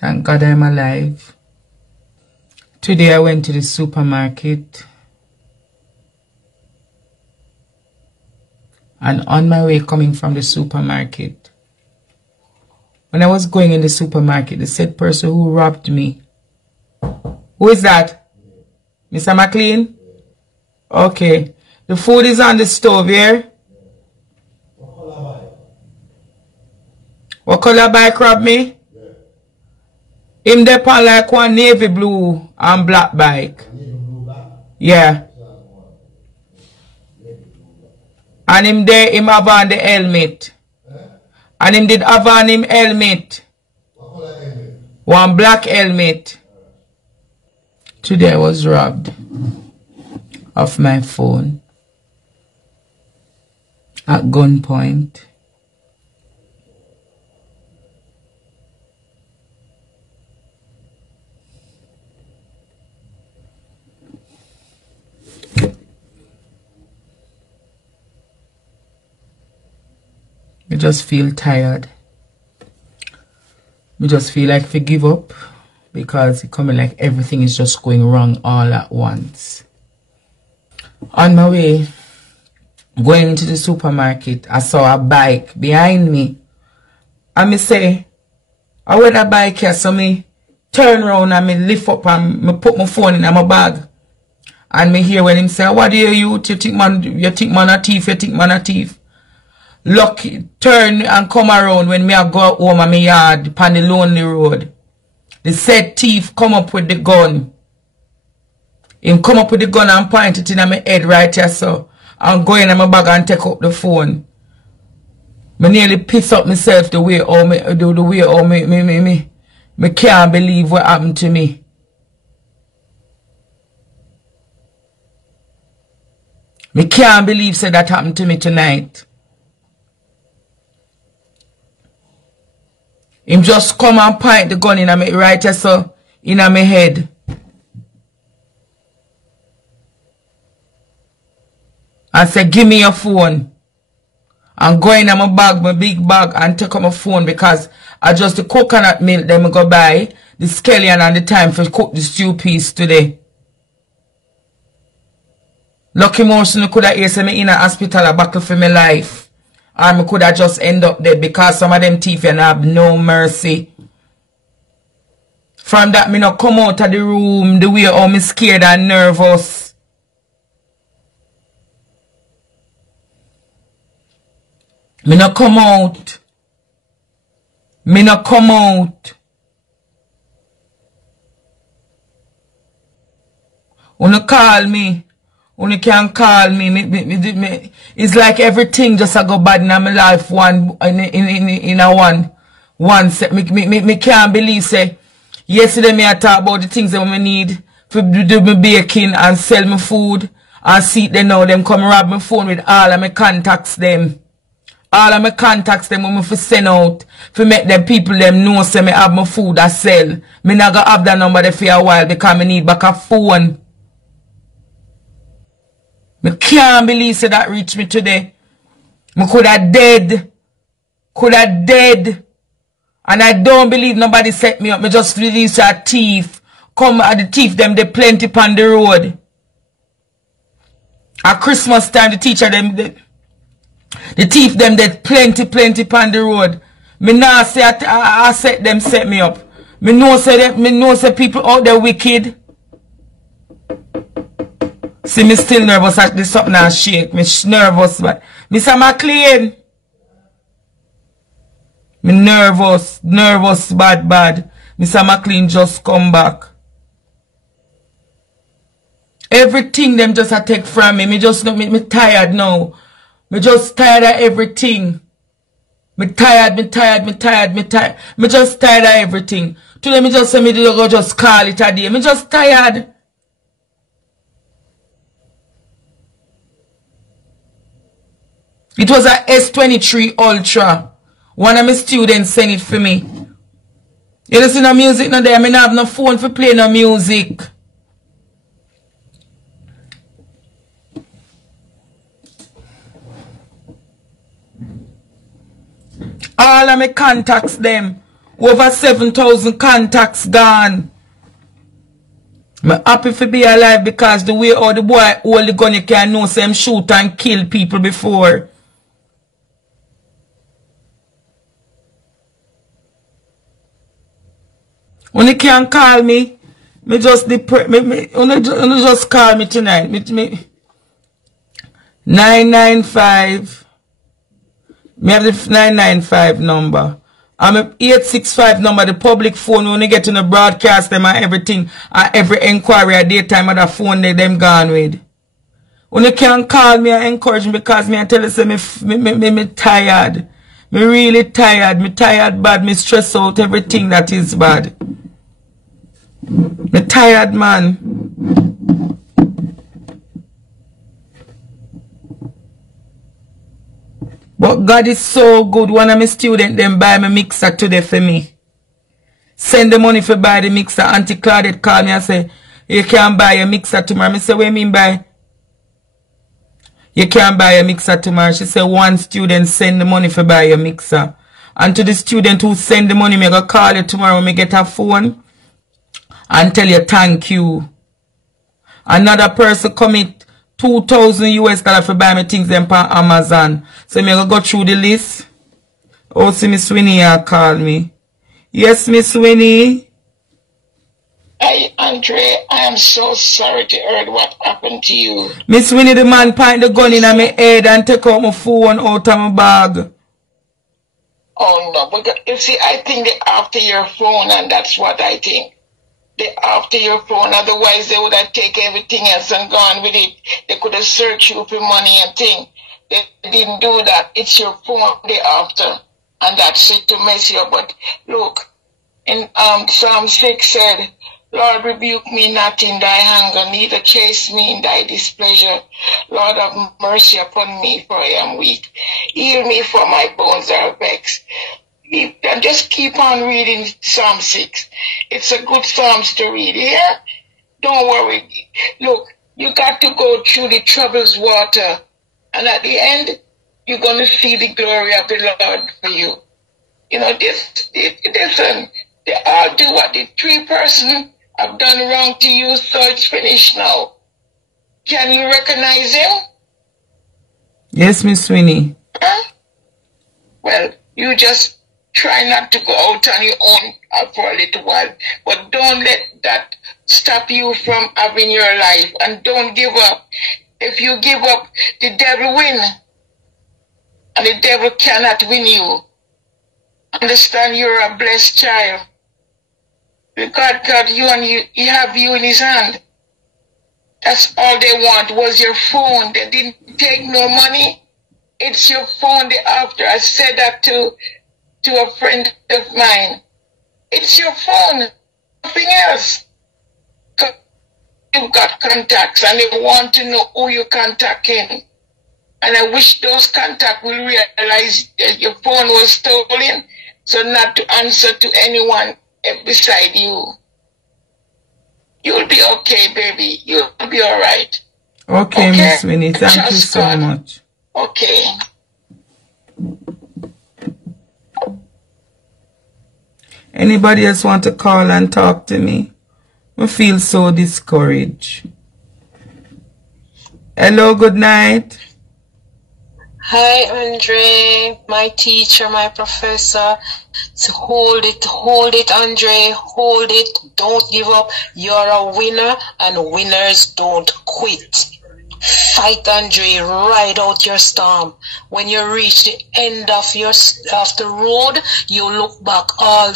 Thank God I'm alive. Today I went to the supermarket. And on my way coming from the supermarket, when I was going in the supermarket, the said person who robbed me. Who is that? Mr. McLean? Okay. The food is on the stove here. What color bike robbed me? Him depend like one navy blue and black bike. Yeah. And him there, him have on the helmet. And him did have on him helmet. One black helmet. Today I was robbed of my phone at gunpoint. I just feel tired. I just feel like to give up because it's coming like everything is just going wrong all at once. On my way, going into the supermarket, I saw a bike behind me. And me say, I wear that bike here, so me turn around and me lift up and me put my phone in my bag. And me hear when him say, what do you think man a thief, you think man a thief? Look, turn and come around when me a go home and me yard upon the lonely road. The said thief come up with the gun. Him come up with the gun and point it in my head right here so. And go in my bag and take up the phone. Me nearly piss up myself the way how me can't believe what happened to me. Me can't believe say that happened to me tonight. Him just come and point the gun in my right here so in my head. And say, give me your phone. And go in my bag, my big bag, and take out my phone because I just the coconut milk them go buy, the scallion and the time for cook the stew piece today. Lucky Morrison could have asked me in a hospital a battle for my life. Or me could have just end up dead because some of them thief and have no mercy. From that me not come out of the room the way how me scared and nervous. Me not come out. Me not come out. Wanna call me. Only can call me. It's like everything just a go bad in my life in a one set. Me can't believe say yesterday me I talk about the things that we need to do my baking and sell my food and see them now them come rob my phone with all of my contacts them. All of my contacts them when me for send out for make them people them know say me have my food I sell. Me not gonna have that number there for a while because me need back a phone. Me can't believe say that reached me today. Me could have dead. Could have dead. And I don't believe nobody set me up. Me just release a thief. Come at the thief them they plenty upon the road. At Christmas time the teacher them the thief them they plenty upon the road. Me now say I set them set me up. Me know say people out there wicked. See, me still nervous at this something and shake. Me nervous, but Mr. McLean. Me nervous, bad. Mr. McLean just come back. Everything them just a take from me. Me just me tired now. Me just tired of everything. Me tired. Me just tired of everything. Today me just say me go just call it a day. Me just tired. It was a S23 Ultra. One of my students sent it for me. You listen to music now there. I don't have no phone for play no music. All of my contacts them. Over 7,000 contacts gone. I'm happy to be alive because the way all the boy hold the gun, you can know say him shoot and kill people before. When you can call me, me just just call me tonight. Me 995. Me have the 995 number. I'm a 865 number, the public phone when you get in the broadcast them and everything, and every inquiry at daytime of the phone they them gone with. When you can call me and encourage me because me I tell you say me tired. Me really tired. Me tired bad. Me stress out everything that is bad. Me tired man. But God is so good. One of my students them buy me mixer today for me. Send the money for buy the mixer. Auntie Claudette call me and say, you can't buy a mixer tomorrow. I say, what do you mean by? You can't buy a mixer tomorrow. She said, one student send the money for buy a mixer. And to the student who send the money, me go call you tomorrow when me get a phone and tell you thank you. Another person commit $2,000 for buy me things them on Amazon. So me go through the list. Oh, see Miss Winnie here call me. Yes, Miss Winnie. Hey, Andre, I am so sorry to hear what happened to you. Miss Winnie, the man point the gun in my head and take out my phone out of my bag. Oh, no, because you see, I think they're after your phone, and that's what I think. They're after your phone, otherwise they would have taken everything else and gone with it. They could have searched you for money and things. They didn't do that. It's your phone they're after, and that's it to mess you up. But look, in Psalm 6 said, Lord, rebuke me not in thy anger, neither chase me in thy displeasure. Lord, have mercy upon me, for I am weak. Heal me, for my bones are vexed. And just keep on reading Psalm 6. It's a good Psalms to read. Yeah? Don't worry. Look, you got to go through the troubles water. And at the end, you're going to see the glory of the Lord for you. You know, listen, they all do what the three person have done wrong to you, so it's finished now. Can you recognize him? Yes, Miss Winnie. Huh? Well, you just try not to go out on your own for a little while. But don't let that stop you from having your life. And don't give up. If you give up, the devil win. And the devil cannot win you. Understand you're a blessed child. God got you and he have you in his hand. That's all they want was your phone. They didn't take no money. It's your phone they're after. I said that to a friend of mine. It's your phone, nothing else. You've got contacts and they want to know who you're contacting. And I wish those contacts will realize that your phone was stolen, so not to answer to anyone beside you. You'll be okay, baby. You'll be all right. Okay, Miss Winnie. Thank you so God. much. Okay. Anybody else want to call and talk to me? I feel so discouraged. Hello, good night. Hi, Andre, my teacher, my professor. So hold it, Andre, hold it. Don't give up. You're a winner, and winners don't quit. Fight, Andre, ride out your storm. When you reach the end of the road, you look back, all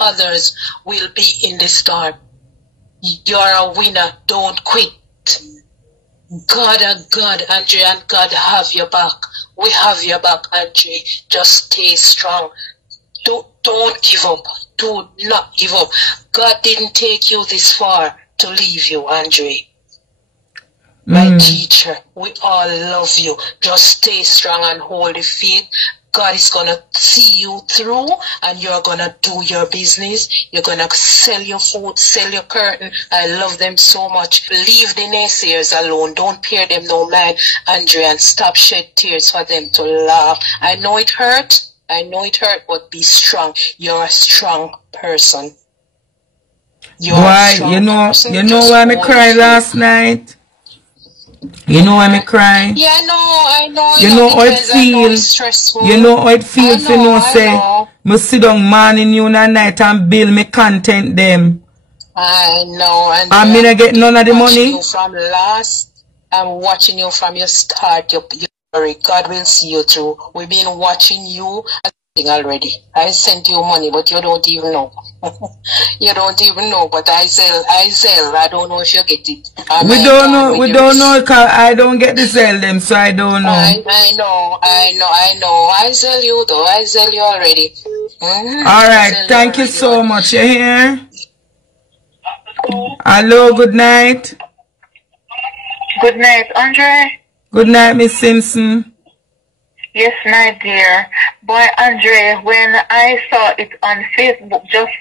others will be in the storm. You're a winner, don't quit. God, Andre, and God have your back. We have your back, Andre. Just stay strong. Don't give up. Do not give up. God didn't take you this far to leave you, Andre. My teacher, we all love you. Just stay strong and hold the faith. God is going to see you through, and you're going to do your business. You're going to sell your food, sell your curtain. I love them so much. Leave the naysayers alone. Don't pay them no mind, Andre, and stop shed tears for them to laugh. I know it hurt. I know it hurt, but be strong. You're a strong person. Why? You know why me cry last night? You know why me cry? Yeah, I know. You know how it feels. You know how it feels to know say me sit down morning, noon and night and build me content them. I know. And me not get none of the money. I'm watching you from your start. God will see you through. We've been watching you already. I sent you money, but you don't even know. You don't even know, but I sell. I don't know if you get it. We don't know because I don't get to sell them, so I don't know. I know. I sell you though. I sell you already. Alright, thank you so much. You here? Hello, good night. Good night, Andre. Good night, Miss Simpson. Yes, my dear. Boy, Andre, when I saw it on Facebook just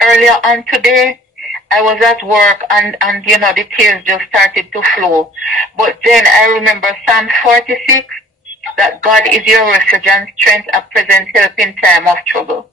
earlier on today, I was at work and you know, the tears just started to flow. But then I remember Psalm 46, that God is your refuge and strength, a present help in time of trouble.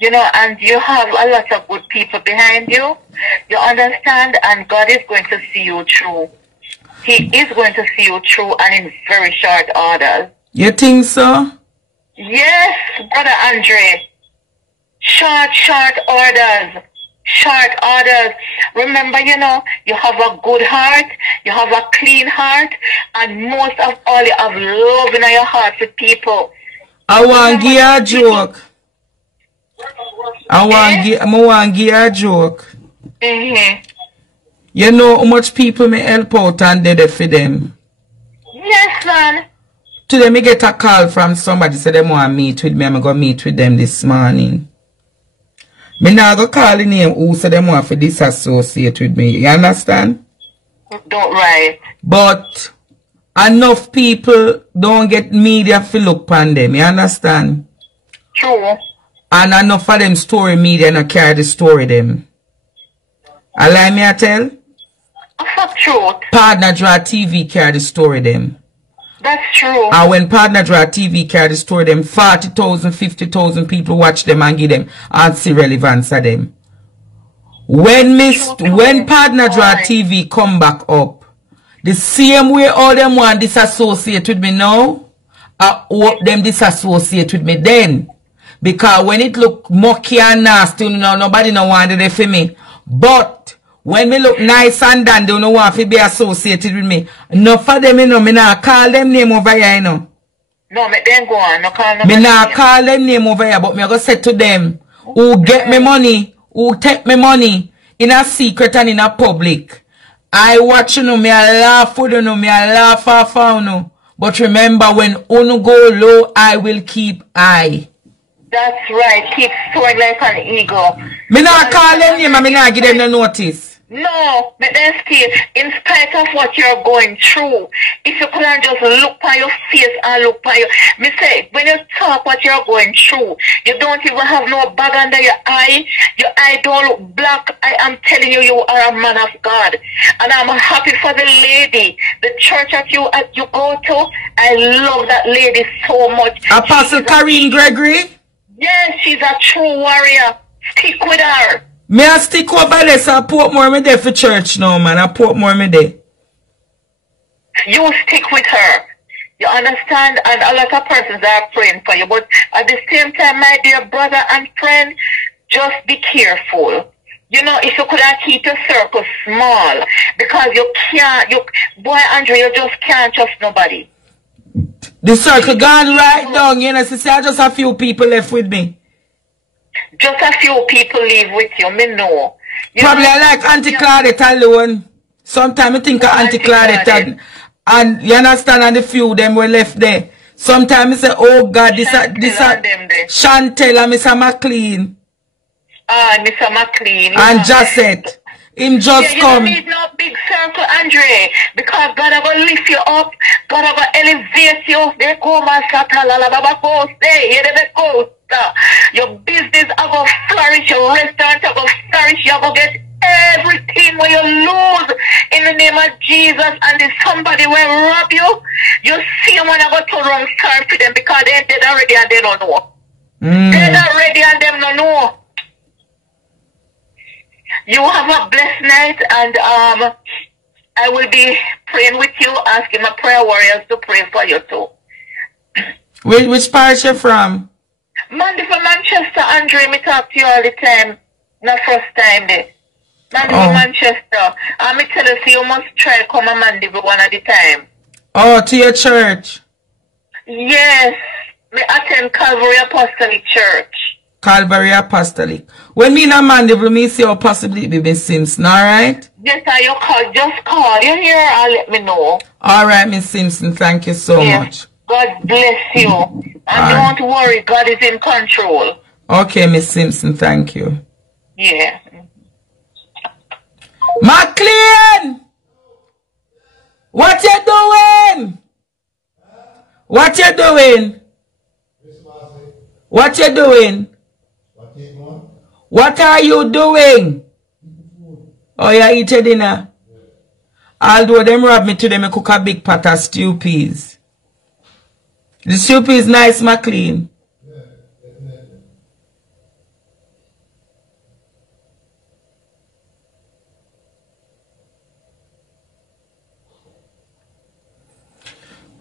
You know, and you have a lot of good people behind you. You understand? And God is going to see you through. He is going to see you through and in very short orders. You think so? Yes, Brother Andre. Short orders. Short orders. Remember, you know, you have a good heart, you have a clean heart, and most of all, you have love in your heart for people. I want to give you a joke. I want to give you a joke. You know how much people may help out and did it for them? Yes, man. Today, me get a call from somebody say they want to meet with me. I'm going to meet with them this morning. Me now go call the name who say they want to disassociate with me. You understand? Don't right. But enough people don't get media to look upon them. You understand? True. And enough of them story media not carry the story them. Allow me I tell? That's true. Partner Draw TV carry the story them. That's true. And when Partner Draw TV carry the story them, 40,000, 50,000 people watch them and give them and see relevance of them. When Partner Draw TV come back up, the same way all them want disassociate with me now, I hope them disassociate with me then. Because when it look mucky and nasty, you know, nobody no want it for me. But when me look nice and done, they don't want to be associated with me. No for them, you know, me not call them name over here, you know. No, me then go on. No call me not call them name over here, but me go say to them, who get me money, who take me money, in a secret and in a public. I watch you know, me a laugh for you know, me a laugh off you know. But remember, when unu go low, I will keep high. That's right. Keep soaring like an eagle. Me not call them name and me not give them no notice. No, but then still, in spite of what you're going through, if you couldn't just look on your face and look on your... Me say, when you talk what you're going through, you don't even have no bag under your eye don't look black. I am telling you, you are a man of God. And I'm happy for the lady, the church that you go to. I love that lady so much. Apostle Karine Gregory? Yes, she's a true warrior. Stick with her. Me a stick over there, so I put more me there for church now, man. I put more me there. You stick with her. You understand? And a lot of persons are praying for you. But at the same time, my dear brother and friend, just be careful. You know, if you couldn't keep your circle small, because you can't, boy, Andre, you just can't trust nobody. The circle gone right down, you know, so I just a few people left with me. Just a few people live with you, me know. Probably I like Auntie Claudette alone. Sometimes I think of Auntie Claudette and you understand, and the few them were left there. Sometimes I say, oh God, this Chantel and Mr. McLean. Mr. McLean. And Josette. Him just you come. You don't need no big circle, Andre, because God will lift you up. God will elevate you. They go, your business will go flourish. Your restaurant will go flourish. You will get everything when you lose in the name of Jesus. And if somebody will rob you, you see them when I go to wrong start for them because they're dead already and they don't know. They're not ready and them no know. You have a blessed night, and I will be praying with you, asking my prayer warriors to pray for you too. Which parish you from? Monday from Manchester, Andre. Me talk to you all the time. Not first time there. Monday from Manchester. Me tell you, so you must try come on Monday one at the time. Oh, to your church? Yes. Me attend Calvary Apostolic Church. Calvary Apostolic. When me in a Mandeville, me see how possibly it be Miss Simpson, alright? Yes, you call, just call. You hear, I'll let me know. Alright, Miss Simpson, thank you so much. God bless you. And don't worry, God is in control. Okay, Miss Simpson, thank you. Yeah. McLean! What you doing? What you doing? What you doing? What are you doing? Oh, you eat your dinner? Although them rob me today, me cook a big pot of stew peas. The stew peas nice, McLean.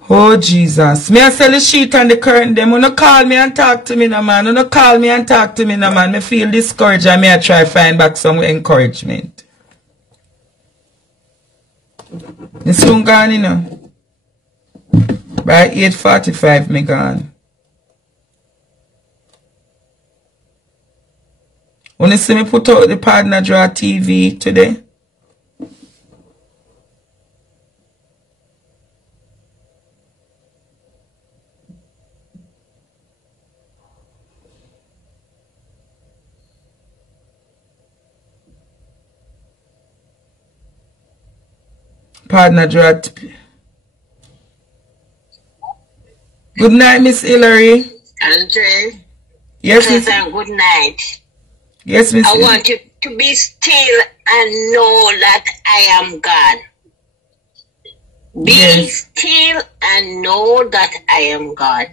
Oh, Jesus. Me I sell the sheet and the curtain them. You no call me and talk to me, no man. You no call me and talk to me, no man. Me feel discouraged and me I try find back some encouragement. Me soon gone, you know. By 8:45 me gone. When you see me put out the Partner Draw TV today? Partner Draw. Good night, Miss Hillary. Andre. Yes, Miss. Good night. Yes, Miss. I want you to be still and know that I am God. Be still and know that I am God.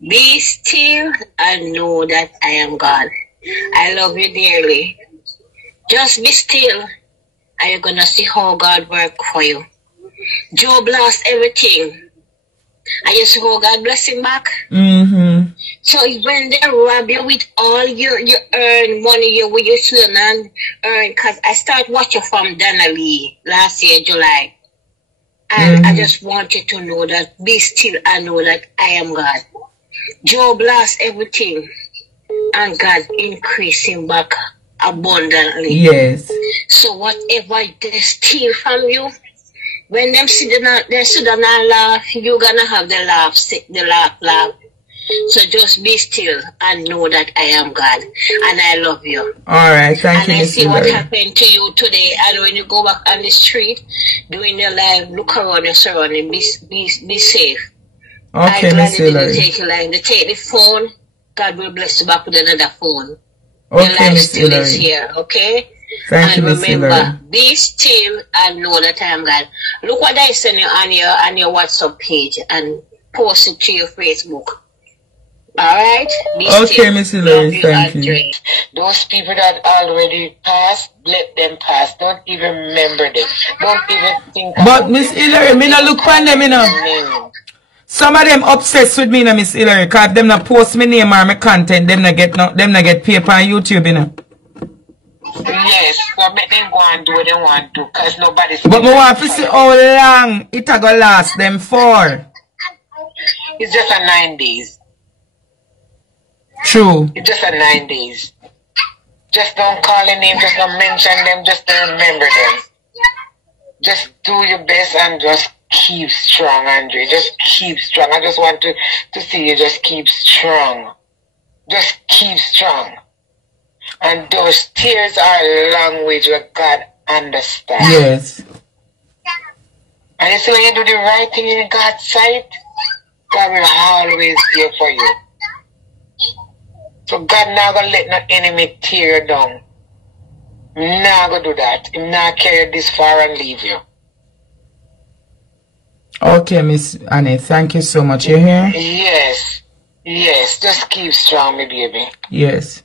Be still and know that I am God. I love you dearly. Just be still and you're gonna see how God work for you. Job lost everything. And you see how God bless him back? So when they rob you with all you earn money, you still and earn, because I start watching from Donnelly last year, July. And I just want you to know that, be still and know that I am God. Job lost everything and God increased him back abundantly. Yes. So whatever they steal from you, when them sit down and laugh, you're gonna have the laugh. So just be still and know that I am God and I love you. Alright, thank you. And I see what happened to you today. And when you go back on the street, doing your life, look around your surrounding, be safe. Okay, I'm glad Miss you Hillary. didn't take your life. They take the phone, God will bless you back with another phone. Okay, your life Miss still Hillary. is here, okay? Thank you, Miss remember, Hillary. be still and know that I am God. Look what I send you on your WhatsApp page and post it to your Facebook. Alright? Okay, Miss Hillary, thank you. Those people that already passed, let them pass. Don't even remember them. Don't even think about But Miss Hillary, me not look on them, you know. Some of them obsessed with me, you know, Miss Hillary, because them not post my name or my content, them not get paper on YouTube, you know. Yes, but make them go and do what they want to, because nobody's... But me want to see how long it a go last them for. It's just a 9 days. True. It's just a 9 days. Just don't call a name, just don't mention them, just don't remember them. Just do your best and just keep strong, Andre. Just keep strong. I just want to see you just keep strong. Just keep strong. And those tears are a language that God understands. Yes. And you see, when you do the right thing in God's sight, God will always be there for you. So God not gonna let no enemy tear you down. Not gonna do that. He not carry you this far and leave you. Okay, Miss Annie, thank you so much. You here? Yes. Yes, just keep strong, my baby. Yes.